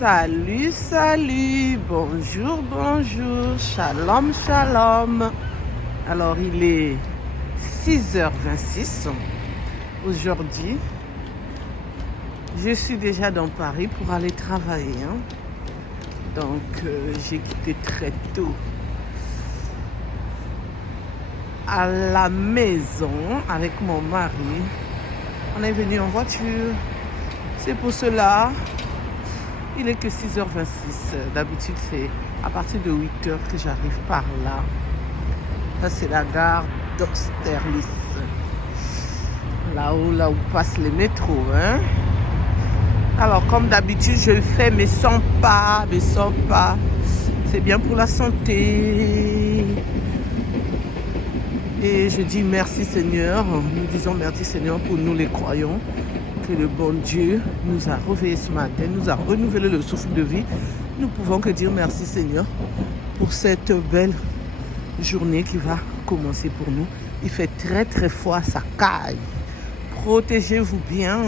Salut, salut, bonjour, bonjour, shalom, shalom. Alors, il est 6h26 aujourd'hui. Je suis déjà dans Paris pour aller travailler. Donc, j'ai quitté très tôt à la maison avec mon mari. On est venu en voiture. C'est pour cela. Il est que 6h26. D'habitude, c'est à partir de 8h que j'arrive par là. Ça, c'est la gare d'Austerlitz. Là où passent les métros. Alors, comme d'habitude, je le fais, mais sans pas. C'est bien pour la santé. Et je dis merci Seigneur. Nous disons merci Seigneur pour nous les croyants. Que le bon Dieu nous a réveillés ce matin, nous a renouvelé le souffle de vie. Nous pouvons que dire merci Seigneur pour cette belle journée qui va commencer pour nous. Il fait très très froid, ça caille. Protégez-vous bien.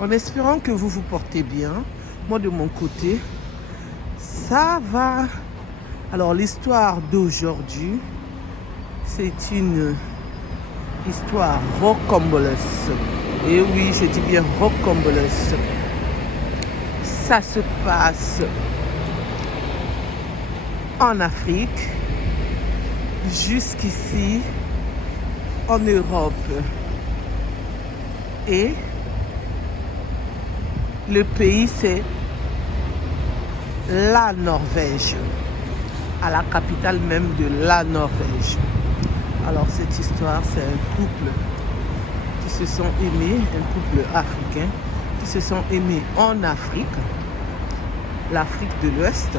En espérant que vous vous portez bien. Moi de mon côté, ça va. Alors l'histoire d'aujourd'hui, c'est une histoire rocambolesque. Et oui, je dis bien rocambolesque. Ça se passe en Afrique, jusqu'ici en Europe. Et le pays, c'est la Norvège, à la capitale même de la Norvège. Alors cette histoire, c'est un couple qui se sont aimés, un couple africain, qui se sont aimés en Afrique, l'Afrique de l'Ouest,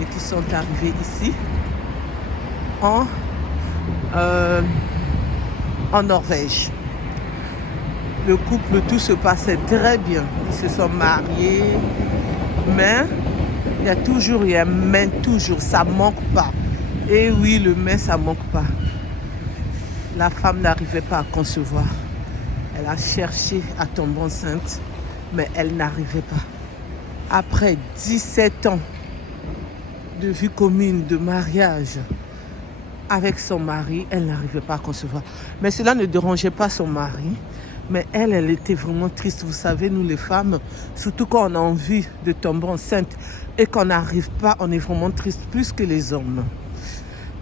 et qui sont arrivés ici en Norvège. Le couple, tout se passait très bien. Ils se sont mariés, mais il y a toujours, ça manque pas. Et oui, le mais, ça manque pas. La femme n'arrivait pas à concevoir. Elle a cherché à tomber enceinte, mais elle n'arrivait pas. Après 17 ans de vie commune, de mariage avec son mari, elle n'arrivait pas à concevoir. Mais cela ne dérangeait pas son mari. Mais elle était vraiment triste. Vous savez, nous les femmes, surtout quand on a envie de tomber enceinte et qu'on n'arrive pas, on est vraiment triste plus que les hommes.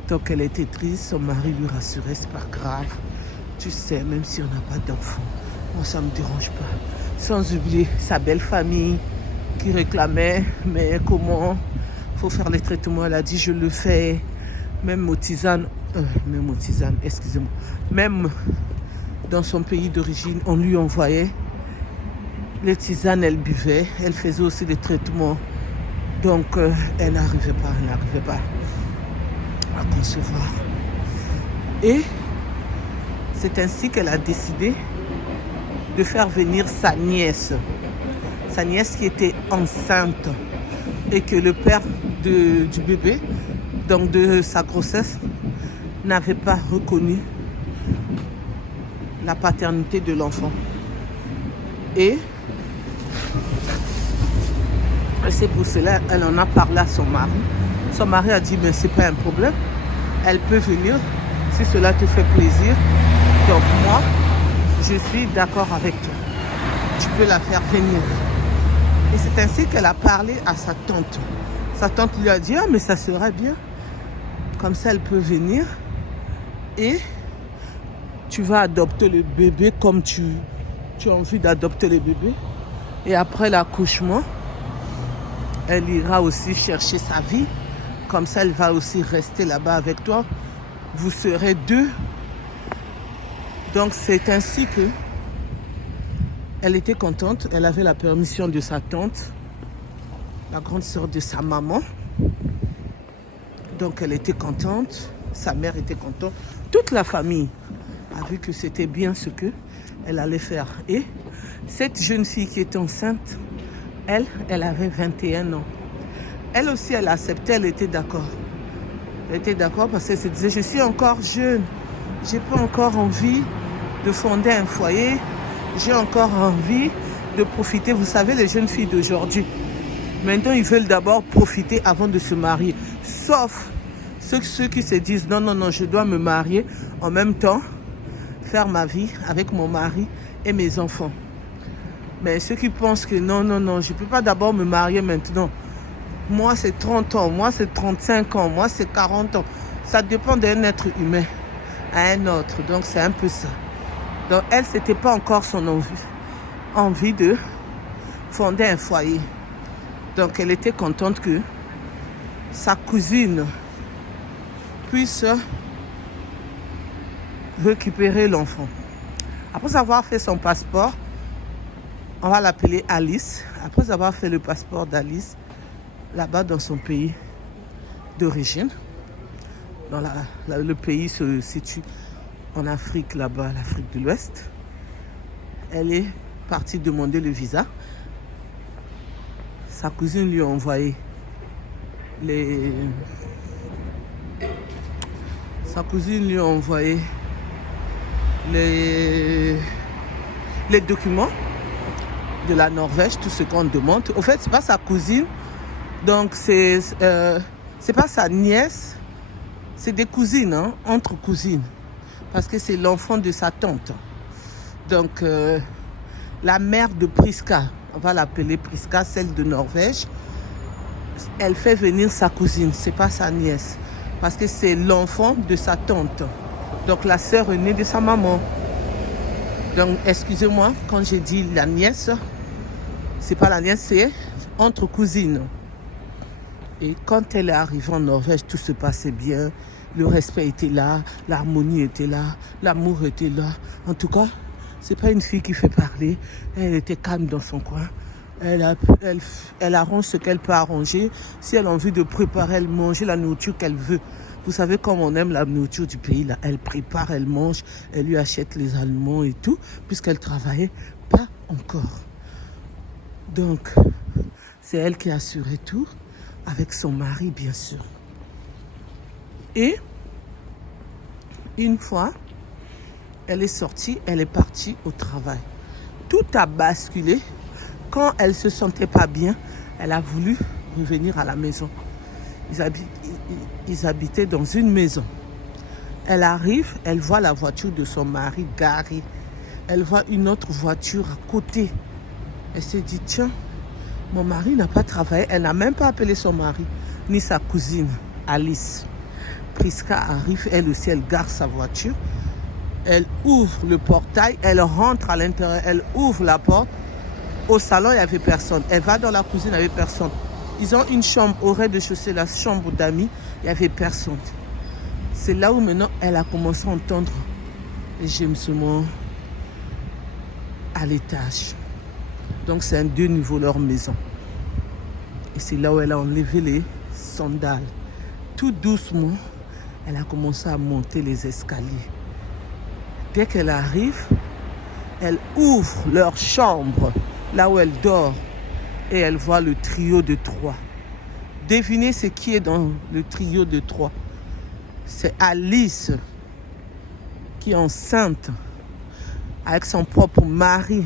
Donc elle était triste, son mari lui rassurait, c'est pas grave. Tu sais, même si on n'a pas d'enfant, moi ça ne me dérange pas. Sans oublier sa belle famille qui réclamait, mais comment? Faut faire les traitements, elle a dit je le fais. Même dans son pays d'origine, on lui envoyait les tisanes, elle buvait, elle faisait aussi les traitements. Donc elle n'arrivait pas à concevoir. Et c'est ainsi qu'elle a décidé de faire venir sa nièce qui était enceinte et que le père du bébé, donc de sa grossesse, n'avait pas reconnu la paternité de l'enfant. Et c'est pour cela qu'elle en a parlé à son mari. Son mari a dit, mais c'est pas un problème. Elle peut venir si cela te fait plaisir. Donc moi, je suis d'accord avec toi. Tu peux la faire venir. Et c'est ainsi qu'elle a parlé à sa tante. Sa tante lui a dit, ah mais ça serait bien. Comme ça, elle peut venir. Et tu vas adopter le bébé comme tu as envie d'adopter le bébé. Et après l'accouchement, elle ira aussi chercher sa vie. Comme ça, elle va aussi rester là-bas avec toi. Vous serez deux. Donc, c'est ainsi que elle était contente. Elle avait la permission de sa tante, la grande sœur de sa maman. Donc, elle était contente. Sa mère était contente. Toute la famille a vu que c'était bien ce qu'elle allait faire. Et cette jeune fille qui était enceinte, elle avait 21 ans. Elle aussi, elle acceptait, elle était d'accord. Elle était d'accord parce qu'elle se disait, je suis encore jeune. Je n'ai pas encore envie de fonder un foyer. J'ai encore envie de profiter. Vous savez, les jeunes filles d'aujourd'hui, maintenant, ils veulent d'abord profiter avant de se marier. Sauf ceux qui se disent, non, non, non, je dois me marier en même temps, faire ma vie avec mon mari et mes enfants. Mais ceux qui pensent que non, non, non, je ne peux pas d'abord me marier maintenant. Moi, c'est 30 ans, moi, c'est 35 ans, moi, c'est 40 ans. Ça dépend d'un être humain à un autre. Donc, c'est un peu ça. Donc, elle, ce n'était pas encore son envie de fonder un foyer. Donc, elle était contente que sa cousine puisse récupérer l'enfant. Après avoir fait son passeport, on va l'appeler Alice. Après avoir fait le passeport d'Alice, là-bas dans son pays d'origine, le pays se situe en Afrique, là-bas, l'Afrique de l'Ouest. Elle est partie demander le visa. Sa cousine lui a envoyé les documents de la Norvège, tout ce qu'on demande. Au fait, c'est pas sa cousine, donc c'est pas sa nièce, c'est des cousines, hein, entre cousines, parce que c'est l'enfant de sa tante. Donc la mère de Priska, on va l'appeler Priska, celle de Norvège, elle fait venir sa cousine, c'est pas sa nièce, parce que c'est l'enfant de sa tante. Donc la sœur est née de sa maman. Donc excusez-moi, quand j'ai dit la nièce, c'est pas la nièce, c'est entre cousines. Et quand elle est arrivée en Norvège, tout se passait bien. Le respect était là, l'harmonie était là, l'amour était là. En tout cas, c'est pas une fille qui fait parler. Elle était calme dans son coin. Elle arrange ce qu'elle peut arranger. Si elle a envie de préparer, elle mange la nourriture qu'elle veut. Vous savez comme on aime la nourriture du pays là. Elle prépare, elle mange, elle lui achète les aliments et tout, puisqu'elle travaillait pas encore. Donc, c'est elle qui a assuré tout, avec son mari bien sûr. Et une fois, elle est sortie, elle est partie au travail. Tout a basculé. Quand elle se sentait pas bien, elle a voulu revenir à la maison. Ils habitaient dans une maison. Elle arrive, elle voit la voiture de son mari garée. Elle voit une autre voiture à côté. Elle se dit, tiens, mon mari n'a pas travaillé. Elle n'a même pas appelé son mari, ni sa cousine, Alice. Priska arrive, elle aussi, elle gare sa voiture. Elle ouvre le portail, elle rentre à l'intérieur, elle ouvre la porte. Au salon, il n'y avait personne. Elle va dans la cuisine, il n'y avait personne. Ils ont une chambre au rez-de-chaussée, la chambre d'amis, il n'y avait personne. C'est là où maintenant, elle a commencé à entendre les gémissements à l'étage. Donc, c'est un 2 niveaux leur maison. Et c'est là où elle a enlevé les sandales. Tout doucement, elle a commencé à monter les escaliers. Dès qu'elle arrive, elle ouvre leur chambre, là où elle dort, et elle voit le trio de 3. Devinez ce qui est dans le trio de 3. C'est Alice qui est enceinte avec son propre mari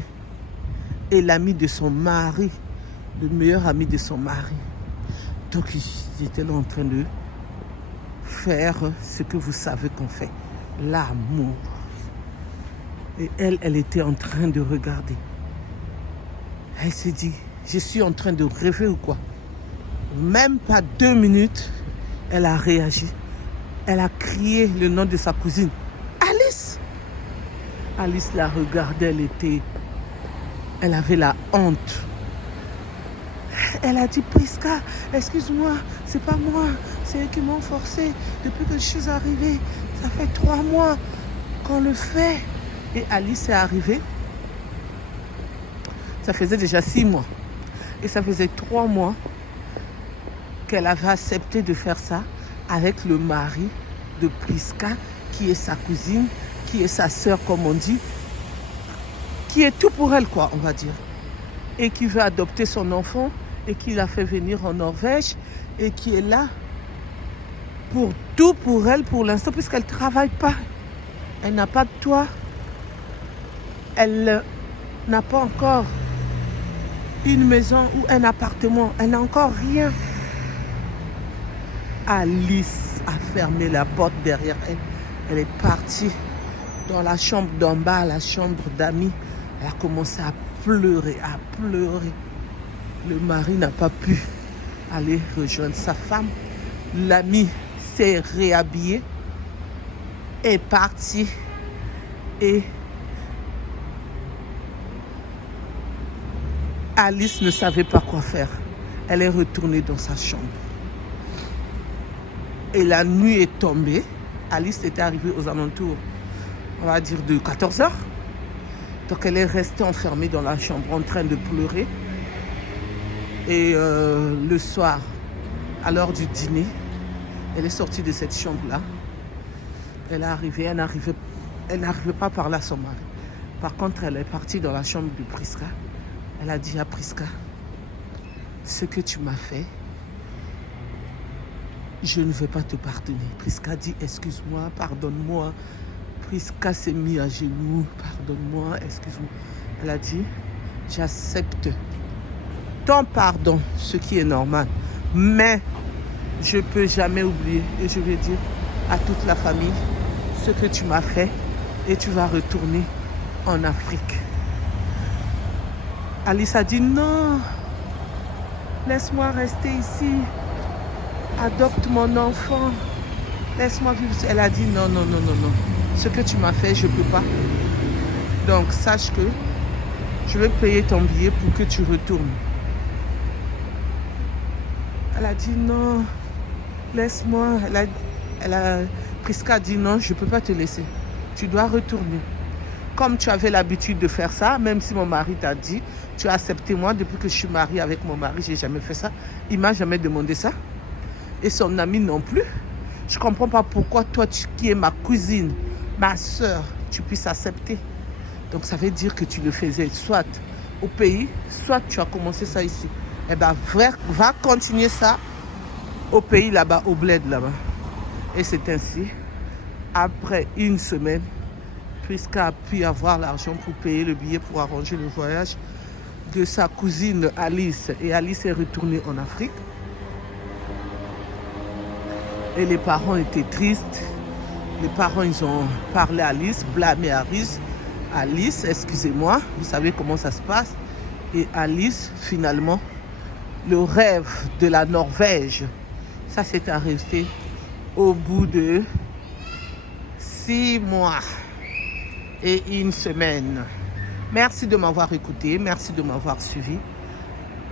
et l'ami de son mari, le meilleur ami de son mari. Donc ils étaient là en train de faire ce que vous savez qu'on fait, l'amour. Et elle était en train de regarder. Elle s'est dit, je suis en train de rêver ou quoi? Même pas 2 minutes, elle a réagi. Elle a crié le nom de sa cousine. Alice! Alice la regardait, elle avait la honte. Elle a dit, Priska, excuse-moi, c'est pas moi, c'est eux qui m'ont forcé. Depuis que je suis arrivée, ça fait 3 mois qu'on le fait. Et Alice est arrivée. Ça faisait déjà 6 mois. Et ça faisait 3 mois qu'elle avait accepté de faire ça avec le mari de Priska, qui est sa cousine, qui est sa sœur, comme on dit, qui est tout pour elle, quoi, on va dire. Et qui veut adopter son enfant et qui l'a fait venir en Norvège et qui est là pour tout pour elle pour l'instant, puisqu'elle ne travaille pas. Elle n'a pas de toit. Elle n'a pas encore une maison ou un appartement. Elle n'a encore rien. Alice a fermé la porte derrière elle. Elle est partie dans la chambre d'en bas, la chambre d'amis. Elle a commencé à pleurer, à pleurer. Le mari n'a pas pu aller rejoindre sa femme. L'ami s'est réhabillé, est parti et Alice ne savait pas quoi faire. Elle est retournée dans sa chambre. Et la nuit est tombée. Alice était arrivée aux alentours, on va dire, de 14 h. Donc elle est restée enfermée dans la chambre en train de pleurer. Et le soir, à l'heure du dîner, elle est sortie de cette chambre-là. Elle n'arrivait pas à parler à son mari. Par contre, elle est partie dans la chambre de Priska. Elle a dit à Priska, ce que tu m'as fait, je ne vais pas te pardonner. Priska dit, excuse-moi, pardonne-moi. Priska s'est mise à genoux, pardonne-moi, excuse-moi. Elle a dit, j'accepte ton pardon, ce qui est normal. Mais je ne peux jamais oublier et je vais dire à toute la famille ce que tu m'as fait et tu vas retourner en Afrique. Alice a dit non, laisse-moi rester ici, adopte mon enfant, laisse-moi vivre. Elle a dit non, non, non, non, non, ce que tu m'as fait, je ne peux pas. Donc sache que je vais payer ton billet pour que tu retournes. Elle a dit non, laisse-moi. Priska a dit non, je ne peux pas te laisser. Tu dois retourner. Comme tu avais l'habitude de faire ça, même si mon mari t'a dit, tu as accepté moi depuis que je suis mariée avec mon mari, je n'ai jamais fait ça. Il ne m'a jamais demandé ça. Et son ami non plus. Je ne comprends pas pourquoi toi, qui es ma cousine, ma soeur, tu puisses accepter. Donc ça veut dire que tu le faisais soit au pays, soit tu as commencé ça ici. Eh bien, va continuer ça au pays là-bas, au bled là-bas. Et c'est ainsi, après une semaine, Priska a pu avoir l'argent pour payer le billet pour arranger le voyage de sa cousine Alice. Et Alice est retournée en Afrique. Et les parents étaient tristes. Les parents, ils ont parlé à Alice, blâmé Alice. Alice, excusez-moi, vous savez comment ça se passe. Et Alice, finalement, le rêve de la Norvège, ça s'est arrêté au bout de 6 mois et une semaine. Merci de m'avoir écouté, merci de m'avoir suivi.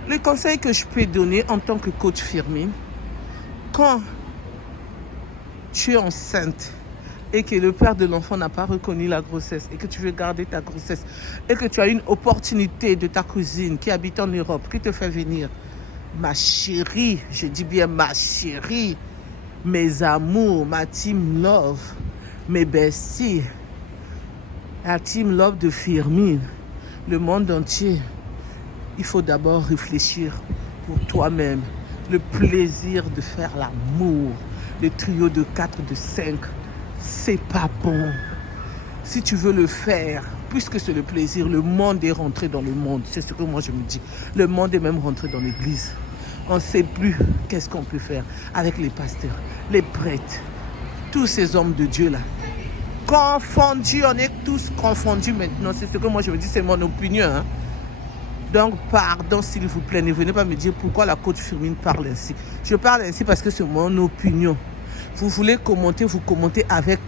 Les conseils que je peux donner en tant que coach Firmin, quand tu es enceinte et que le père de l'enfant n'a pas reconnu la grossesse et que tu veux garder ta grossesse et que tu as une opportunité de ta cousine qui habite en Europe, qui te fait venir, ma chérie, je dis bien ma chérie, mes amours, ma team love, mes besties, la team love de Firmin, le monde entier, il faut d'abord réfléchir pour toi-même. Le plaisir de faire l'amour, le trio de 4, de 5, c'est pas bon. Si tu veux le faire, puisque c'est le plaisir, le monde est rentré dans le monde. C'est ce que moi je me dis. Le monde est même rentré dans l'église. On ne sait plus qu'est-ce qu'on peut faire avec les pasteurs, les prêtres, tous ces hommes de Dieu là. Confondus, on est tous confondus maintenant. C'est ce que moi je me dis, c'est mon opinion. Hein. Donc, pardon, s'il vous plaît, ne venez pas me dire pourquoi la coach Firmin parle ainsi. Je parle ainsi parce que c'est mon opinion. Vous voulez commenter, vous commentez avec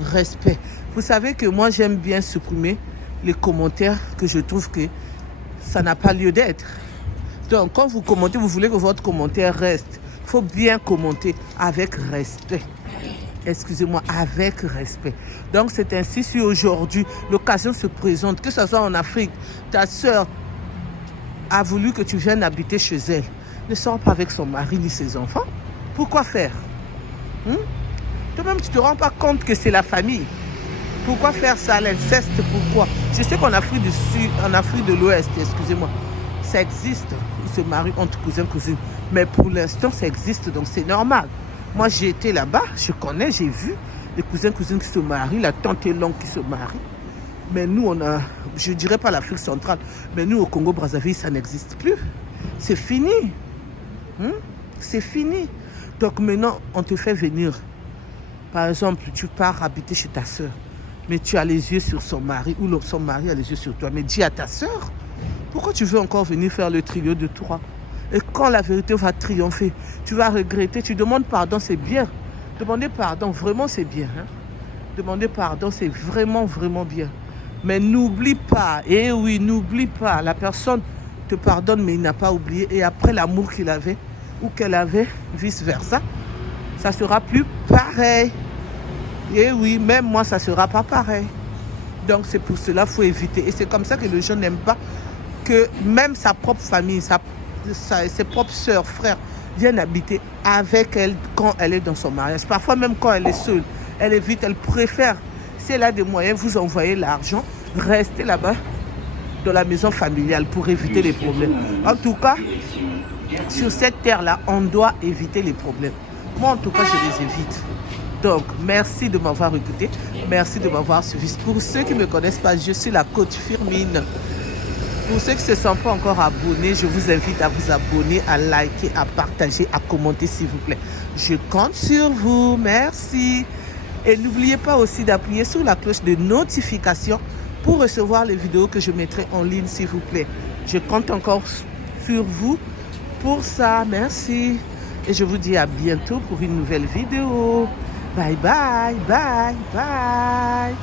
respect. Vous savez que moi, j'aime bien supprimer les commentaires que je trouve que ça n'a pas lieu d'être. Donc, quand vous commentez, vous voulez que votre commentaire reste. Il faut bien commenter avec respect. Excusez-moi, avec respect. Donc, c'est ainsi si aujourd'hui, l'occasion se présente, que ce soit en Afrique, ta soeur a voulu que tu viennes habiter chez elle. Ne sors pas avec son mari ni ses enfants. Pourquoi faire? Toi-même, tu ne te rends pas compte que c'est la famille. Pourquoi faire ça, l'inceste? Pourquoi? Je sais qu'en Afrique du Sud, en Afrique de l'Ouest, excusez-moi, ça existe. Ils se marient entre cousins, cousines. Mais pour l'instant, ça existe, donc c'est normal. Moi, j'ai été là-bas, je connais, j'ai vu les cousins, cousines qui se marient, la tante et l'oncle qui se marient. Mais nous, on a, je ne dirais pas l'Afrique centrale, mais nous, au Congo-Brazzaville, ça n'existe plus. C'est fini. C'est fini. Donc maintenant, on te fait venir. Par exemple, tu pars habiter chez ta soeur, mais tu as les yeux sur son mari, ou son mari a les yeux sur toi. Mais dis à ta soeur, pourquoi tu veux encore venir faire le trio de toi? Et quand la vérité va triompher, tu vas regretter, tu demandes pardon, c'est bien. Demander pardon, vraiment, c'est bien. Demander pardon, c'est vraiment, vraiment bien. Mais n'oublie pas, et oui, n'oublie pas, la personne te pardonne, mais il n'a pas oublié. Et après l'amour qu'il avait, ou qu'elle avait, vice-versa, ça ne sera plus pareil. Et oui, même moi, ça ne sera pas pareil. Donc, c'est pour cela qu'il faut éviter. Et c'est comme ça que les gens n'aiment pas que même sa propre famille, ses propres soeurs, frères, viennent habiter avec elle quand elle est dans son mariage. Parfois, même quand elle est seule, elle évite, elle préfère, si elle a des moyens, vous envoyer l'argent, rester là-bas dans la maison familiale pour éviter les problèmes. En tout cas, sur cette terre-là, on doit éviter les problèmes. Moi, en tout cas, je les évite. Donc, merci de m'avoir écouté. Merci de m'avoir suivi. Pour ceux qui ne me connaissent pas, je suis la coach Firmine. Pour ceux qui ne se sont pas encore abonnés, je vous invite à vous abonner, à liker, à partager, à commenter, s'il vous plaît. Je compte sur vous. Merci. Et n'oubliez pas aussi d'appuyer sur la cloche de notification pour recevoir les vidéos que je mettrai en ligne, s'il vous plaît. Je compte encore sur vous pour ça. Merci. Et je vous dis à bientôt pour une nouvelle vidéo. Bye bye, bye, bye.